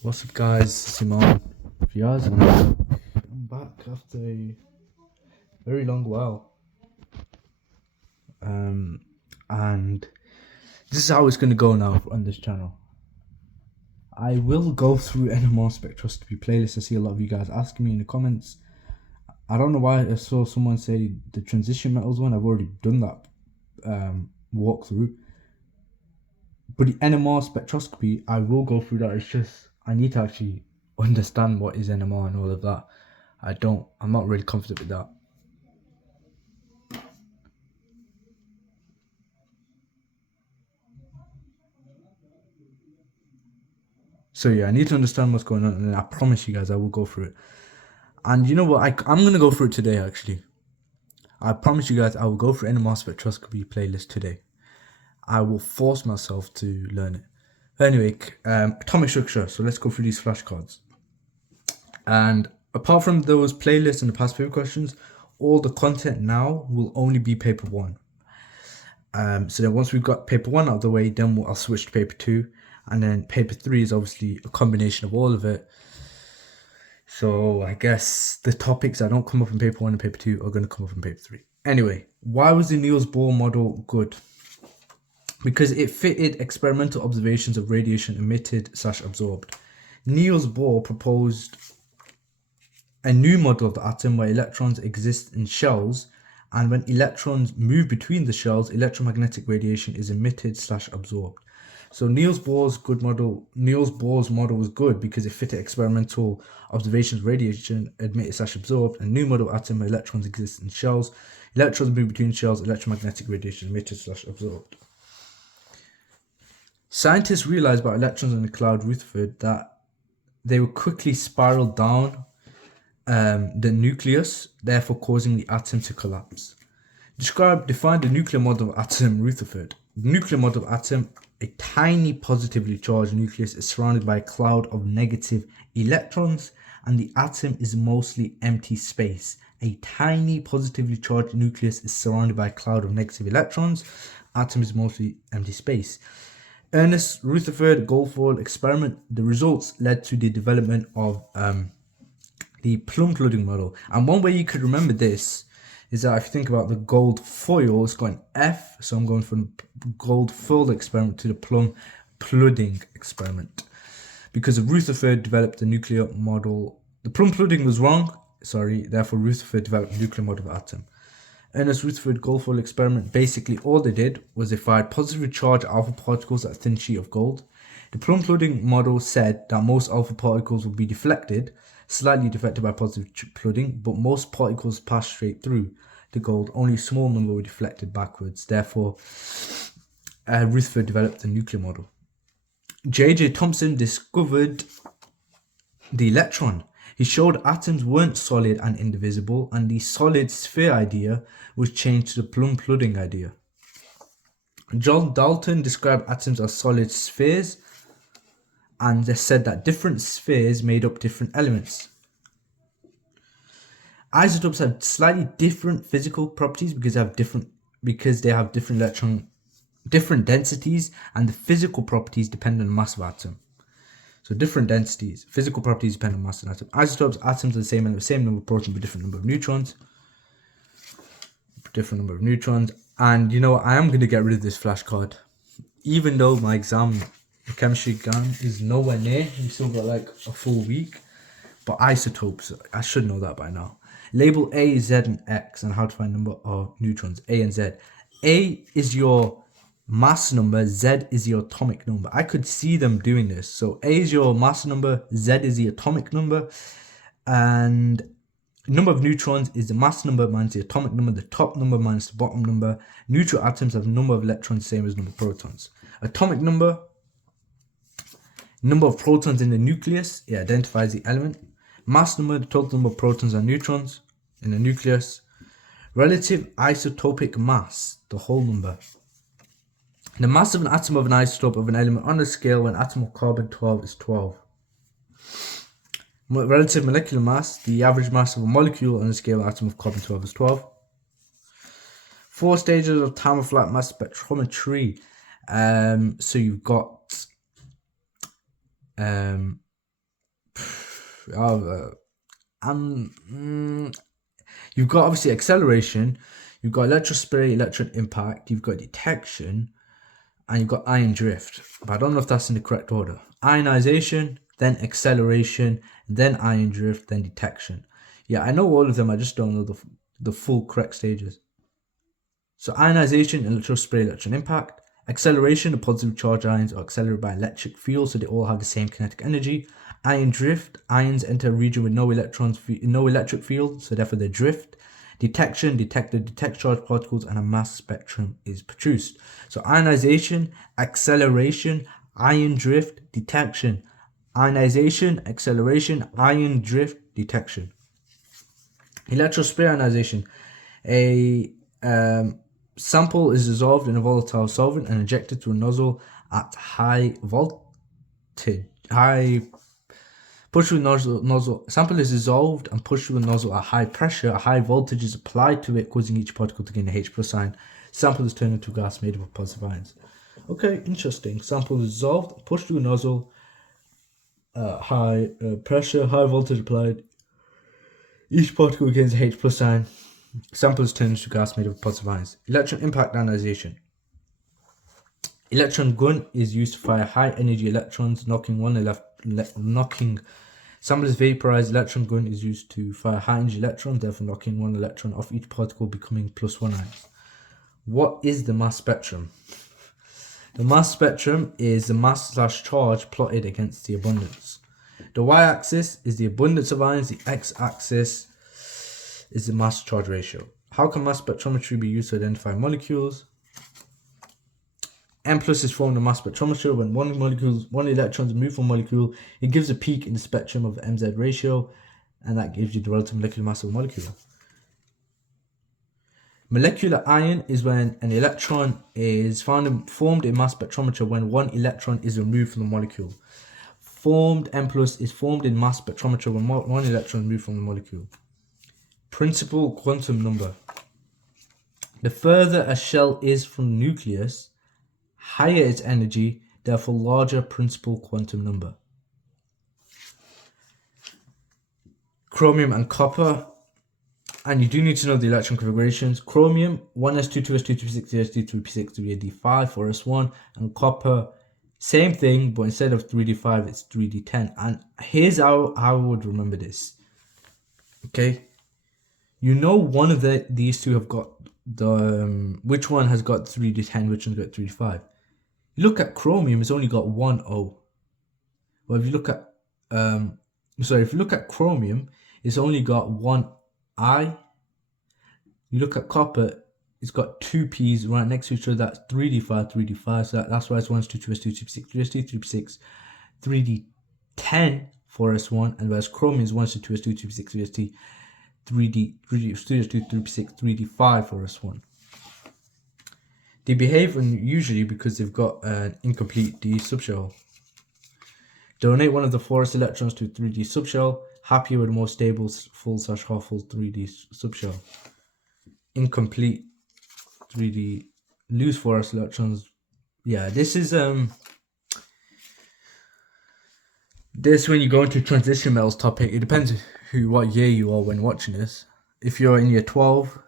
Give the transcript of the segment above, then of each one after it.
What's up, guys? Simon Fiaz, and I'm back after a very long while. And this is how it's going to go now on this channel. I will go through NMR spectroscopy playlist. I see a lot of you guys asking me in the comments. I don't know why I saw someone say the transition metals one. I've already done that walkthrough. But the NMR spectroscopy, I will go through that. It's just I need to actually understand what is NMR and all of that. I'm not really confident with that. So yeah, I need to understand what's going on, and I promise you guys I will go through it. And you know what? I'm gonna go through it today. Actually, I promise you guys I will go through NMR spectroscopy playlist today. I will force myself to learn it. Anyway, atomic structure. So let's go through these flashcards. And apart from those playlists and the past paper questions, all the content now will only be paper one. So then once we've got paper one out of the way, then I'll switch to paper two. And then paper three is obviously a combination of all of it. So I guess the topics that don't come up in paper one and paper two are going to come up in paper three. Anyway, why was the Niels Bohr model good? Because it fitted experimental observations of radiation emitted / absorbed. Niels Bohr proposed a new model of the atom where electrons exist in shells, and when electrons move between the shells, electromagnetic radiation is emitted / absorbed. So Niels Bohr's model was good because it fitted experimental observations of radiation emitted / absorbed. A new model atom where electrons exist in shells, electrons move between shells, electromagnetic radiation emitted / absorbed. Scientists realized about electrons in the cloud Rutherford that they would quickly spiral down the nucleus, therefore causing the atom to collapse. Define the nuclear model of atom Rutherford. The nuclear model of atom, a tiny positively charged nucleus is surrounded by a cloud of negative electrons, and the atom is mostly empty space. A tiny positively charged nucleus is surrounded by a cloud of negative electrons. Atom is mostly empty space. Ernest Rutherford Goldfall experiment. The results led to the development of the plum flooding model. And one way you could remember this is that if you think about the gold foil, it's got an F, so I'm going from gold foil experiment to the plum flooding experiment. Because Rutherford developed the nuclear model. The plum flooding was wrong, therefore Rutherford developed the nuclear model of atom. Ernest Rutherford Goldfall experiment, basically all they did was they fired positively charged alpha particles at a thin sheet of gold. The plum flooding model said that most alpha particles would be deflected, slightly deflected by positive flooding, but most particles passed straight through the gold. Only a small number were deflected backwards. Therefore, Rutherford developed the nuclear model. J.J. Thomson discovered the electron. He showed atoms weren't solid and indivisible, and the solid sphere idea was changed to the plum flooding idea. John Dalton described atoms as solid spheres, and they said that different spheres made up different elements. Isotopes have slightly different physical properties because they have different densities, and the physical properties depend on the mass of atom. So different densities, physical properties depend on mass of atom. Isotopes, atoms are the same number of protons but different number of neutrons. And you know what? I am going to get rid of this flashcard, even though my chemistry exam is nowhere near. We still got like a full week. But isotopes, I should know that by now. Label A, Z, and X, and how to find number of neutrons, A and Z. A is your mass number, Z is your atomic number. I could see them doing this. So A is your mass number, Z is the atomic number, and number of neutrons is the mass number minus the atomic number, the top number minus the bottom number. Neutral atoms have number of electrons same as number of protons. Atomic number of protons in the nucleus, it identifies the element. Mass number, the total number of protons and neutrons in the nucleus. Relative isotopic mass, the whole number. The mass of an atom of an isotope of an element on a scale when atom of carbon-12 is 12. Relative molecular mass, the average mass of a molecule on a scale when atom of carbon-12 is 12. 4 stages of time of flat mass spectrometry. So you've got You've got obviously acceleration, you've got electrospray, electron impact, you've got detection, and you've got ion drift. But I don't know if that's in the correct order. Ionization, then acceleration, then ion drift, then detection. Yeah, I know all of them, I just don't know the full correct stages. So ionization, electrospray, electron impact. Acceleration, the positive charge ions are accelerated by electric field, so they all have the same kinetic energy. Ion drift, ions enter a region with no electric field, so therefore they drift. Detection, detector detects charged particles and a mass spectrum is produced. So ionization, acceleration, ion drift, detection. Ionization, acceleration, ion drift, detection. Electrospray ionization. A sample is dissolved in a volatile solvent and injected through a nozzle at high voltage. Push through nozzle. Sample is dissolved and pushed through a nozzle at high pressure. A high voltage is applied to it, causing each particle to gain a H+ sign. Sample is turned into gas made up of positive ions. Okay, interesting. Sample is dissolved, pushed through a nozzle, high pressure, high voltage applied. Each particle gains a H+ sign. Sample is turned into gas made of positive ions. Electron impact ionization. Electron gun is used to fire high energy electrons, knocking. Sample is vaporized. Electron gun is used to fire high energy electrons, therefore knocking one electron off each particle, becoming +1 ions. What is the mass spectrum? The mass spectrum is the mass/charge plotted against the abundance. The y-axis is the abundance of ions. The x-axis is the mass-charge ratio. How can mass spectrometry be used to identify molecules? M+ is formed in mass spectrometer when one electron is removed from a molecule. It gives a peak in the spectrum of the MZ ratio, and that gives you the relative molecular mass of a molecule. Molecular ion is when an electron is formed in mass spectrometer when one electron is removed from the molecule. Formed M+ is formed in mass spectrometer when one electron is removed from the molecule. Principal quantum number. The further a shell is from the nucleus, higher its energy, therefore larger principal quantum number. Chromium and copper. And you do need to know the electron configurations. Chromium, 1s2, 2s2, 3p6, 3s2, 3p6, 3d5, 4s1. And copper, same thing, but instead of 3d5, it's 3d10. And here's how I would remember this. Okay? You know one of these two have got which one has got 3d10, which one's got 3d5. You look at chromium, it's only got 1 O. Well, if you look at chromium, it's only got 1 I. You look at copper, it's got 2 P's right next to each other. That's 3d5, 3d5. So that's why it's 1s2, 2s2, 3p6, 3s2, 3p6, 3d10, 4s1, and whereas chromium is 1s2, 2s2, 3p6, 3s2, 3p6, 3d5, 4s1. They behave unusually because they've got an incomplete d subshell. Donate one of the 4s electrons to 3d subshell. Happier with a more stable full/half-full 3d subshell. Incomplete 3d. Lose 4s electrons. Yeah, this is this when you go into transition metals topic. It depends what year you are when watching this. If you're in year 12,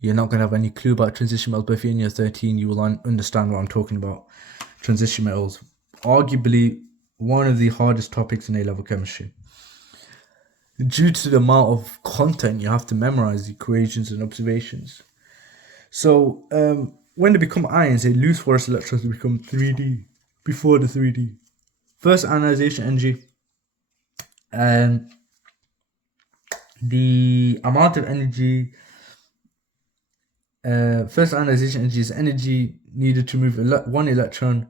you're not going to have any clue about transition metals, but if you're in year 13, you will understand what I'm talking about. Transition metals, arguably one of the hardest topics in A-level chemistry. Due to the amount of content, you have to memorize the equations and observations. So when they become ions, they lose 4s electrons to become 3d before the 3d. First ionization energy. The amount of energy. First ionization energy is energy needed to move one electron.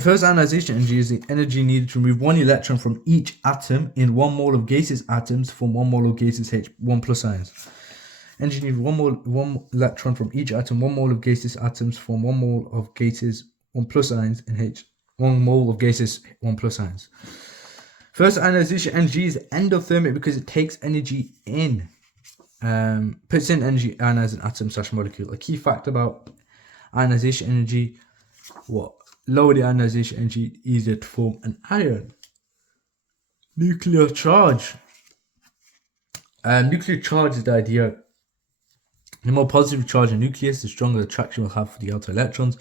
First ionization energy is the energy needed to remove one electron from each atom in 1 mole of gaseous atoms from 1 mole of gaseous H1+ ions. Energy needed 1 electron from each atom, 1 mole of gaseous atoms from 1 mole of gaseous 1+ ions in 1 mole of gaseous 1+ ions. First ionization energy is endothermic because it takes energy in. Puts in energy ionizing atom/molecule. A key fact about ionization energy, lower the ionization energy, easier to form an ion. Nuclear charge. Nuclear charge is the idea. The more positively charged a nucleus, the stronger the attraction will have for the outer electrons.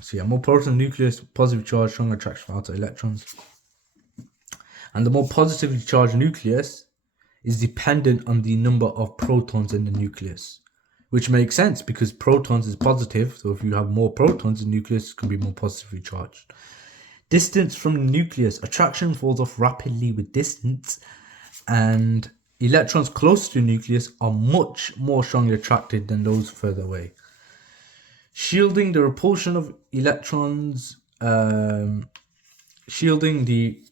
So yeah, more proton nucleus, positively charged, stronger attraction for outer electrons. And the more positively charged nucleus is dependent on the number of protons in the nucleus, which makes sense because protons is positive. So if you have more protons, the nucleus can be more positively charged. Distance from the nucleus. Attraction falls off rapidly with distance, and electrons close to the nucleus are much more strongly attracted than those further away. Shielding the repulsion of electrons, shielding the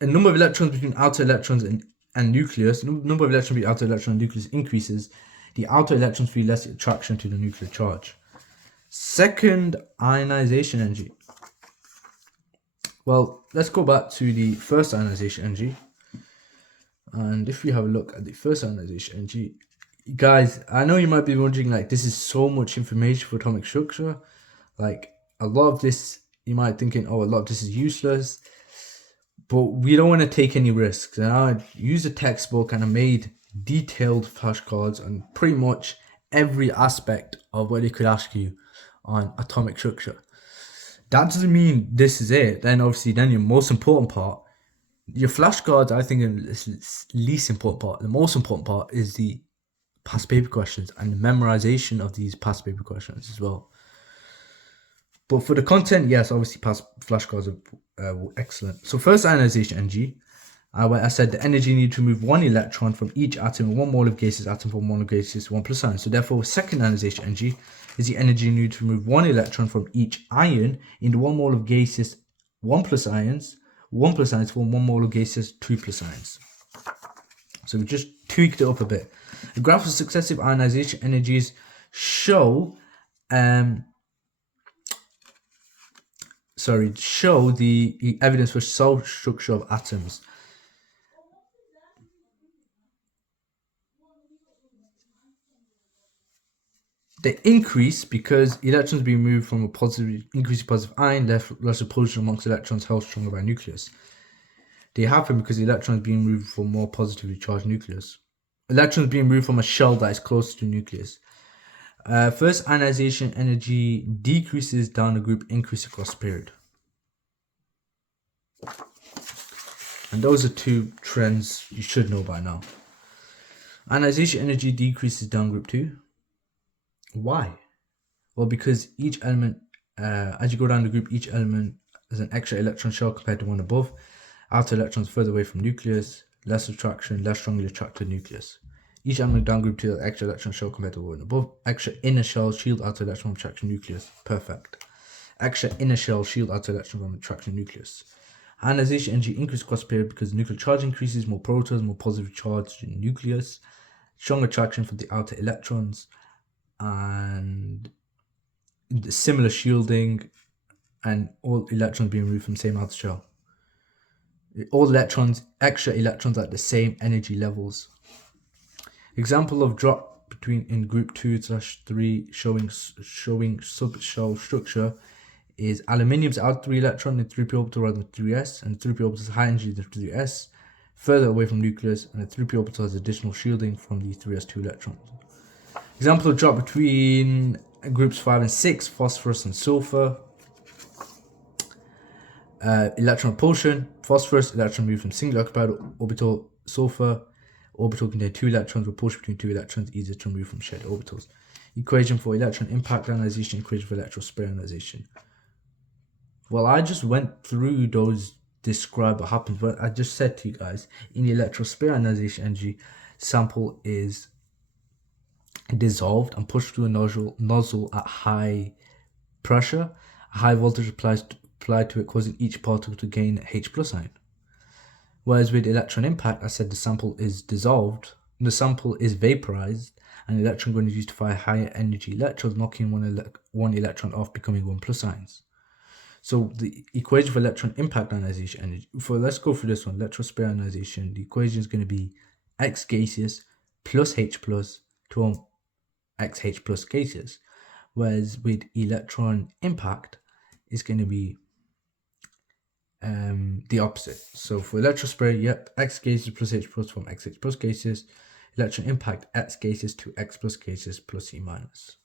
number of electrons between outer electrons and nucleus. Number of electrons between outer electron and nucleus increases. The outer electrons feel less attraction to the nuclear charge. Second, ionization energy. Well, let's go back to the first ionization energy. And if we have a look at the first ionization energy, guys, I know you might be wondering, like, this is so much information for atomic structure. Like, a lot of this, you might be thinking, oh, a lot of this is useless. But we don't want to take any risks. And I used a textbook and I made detailed flashcards on pretty much every aspect of what they could ask you on atomic structure. That doesn't mean this is it. Then obviously, then your most important part, your flashcards, I think, is the least important part. The most important part is the past paper questions and the memorization of these past paper questions as well. But for the content, yes, obviously past flashcards are excellent. So first ionization energy, I said the energy needed to remove one electron from each atom and 1 mole of gaseous atom from 1 mole of gaseous 1 plus ion. So therefore, second ionization energy is the energy needed to remove 1 electron from each ion into 1 mole of gaseous 1 plus ions. 1 plus ions form 1 mole of gaseous 2 plus ions. So we just tweaked it up a bit. The graphs of successive ionization energies show the evidence for cell structure of atoms. They increase because electrons being moved from a increasing positive ion, less repulsion amongst electrons held stronger by nucleus. They happen because the electrons being moved from more positively charged nucleus. Electrons being moved from a shell that is close to nucleus. First ionization energy decreases down the group, increase across the period. And those are two trends you should know by now. Ionization energy decreases down group 2. Why? Well, because each element, as you go down the group, each element has an extra electron shell compared to one above. Outer electrons further away from nucleus, less attraction, less strongly attracted nucleus. Each element down group 2 has extra electron shell compared to one above. Extra inner shell shield outer electron from attraction nucleus. Perfect. Extra inner shell shield outer electron from attraction nucleus. Ionization energy increases across the period because nuclear charge increases, more protons, more positively charged nucleus, strong attraction for the outer electrons, and similar shielding, and all electrons being removed from the same outer shell. All electrons, extra electrons at the same energy levels. Example of drop between in group 2/3 showing subshell structure is aluminium's out 3 electron in 3p orbital rather than 3s, and 3p orbital is high energy than 3s, further away from nucleus, and the 3p orbital has additional shielding from the 3s2 electrons. Example of drop between groups 5 and 6, phosphorus and sulfur. Electron repulsion, phosphorus, electron moved from single occupied orbital, sulfur, orbital contain 2 electrons, repulsion between 2 electrons, easier to remove from shared orbitals. Equation for electron impact ionization, equation for electron spray ionization. Well, I just went through those, describe what happens, but I just said to you guys, in the electron spray ionization energy, sample is dissolved and pushed through a nozzle at high pressure. A high voltage applied to it, causing each particle to gain H plus ion. Whereas with electron impact, I said the sample is dissolved, the sample is vaporized, and the electron going to use to fire higher energy electrons, knocking one electron off, becoming 1 plus ions. So the equation for electron impact ionization energy, let's go through this one, electron spray ionization, the equation is going to be X gaseous plus H plus to XH plus gaseous. Whereas with electron impact, it's going to be the opposite. So for electron spray, yep, x gases plus h plus from xh plus gases. Electron impact, x gases to x plus gases plus e minus.